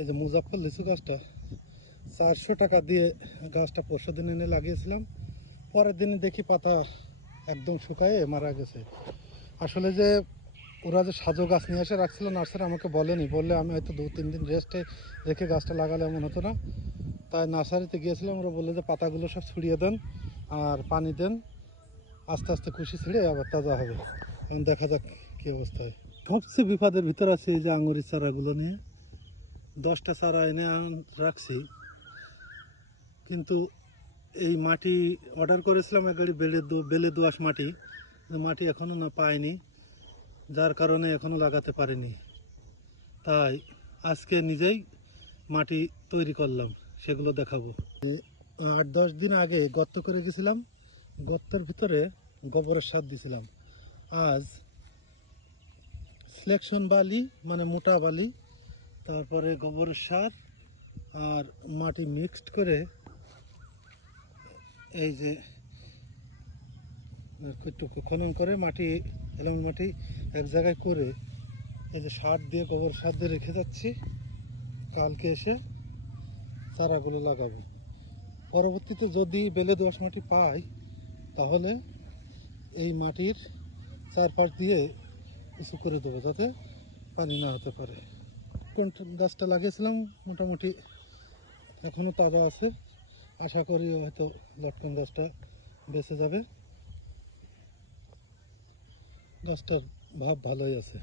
এই যে মুজাফফর লিচু গাছটা 400 টাকা দিয়ে গাছটা পরশু দিন এনে লাগিয়েছিলাম। পরের দিনে দেখি পাতা একদম শুকায়ে মারা গেছে। আসলে যে ওরা যে সাজো গাছ নিয়ে এসে রাখছিল নার্সারি আমাকে বলেনি, বললে আমি হয়তো 2-3 দিন রেস্টে রেখে গাছটা লাগালে এমন হতো না। তাই নার্সারিতে গিয়েছিলাম, ওরা বললে যে পাতাগুলো সব ছড়িয়ে দেন আর পানি দেন, আস্তে আস্তে কুশি ছিঁড়ে আবার তাজা হবে। এখন দেখা যাক কী অবস্থা হয়। সবচেয়ে বিপদের ভিতর আছে এই যে আঙুরের চারাগুলো নিয়ে। 10টা চারা এনে রাখছি, কিন্তু এই মাটি অর্ডার করেছিলাম এক গাড়ি বেলে দোআঁশ মাটি, মাটি এখনও না পাইনি, যার কারণে এখনও লাগাতে পারিনি। তাই আজকে নিজেই মাটি তৈরি করলাম, সেগুলো দেখাবো। 8-10 দিন আগে গর্ত করে গেছিলাম, গর্তের ভিতরে গোবরের সার দিয়েছিলাম। আজ সিলেকশন বালি মানে মোটা বালি, তারপরে গোবরের সার আর মাটি মিক্সড করে এই যে একটু খনন করে মাটি এলাম মাটি এক জায়গায় করে এই যে সার দিয়ে গোবর সার দিয়ে রেখে যাচ্ছি। কালকে এসে চারাগুলো লাগাবো। পরবর্তীতে যদি বেলে দোআঁশ মাটি পাই তাহলে এই মাটির চারপাশ দিয়ে কিছু করে দেবো যাতে পানি না হতে পারে। গাছটা লাগিয়েছিলাম মোটামুটি এখনও তাজা আছে, আশা করি হয়তো লটকন গাছটা বেঁচে যাবে। গাছটার ভাব ভালোই আছে।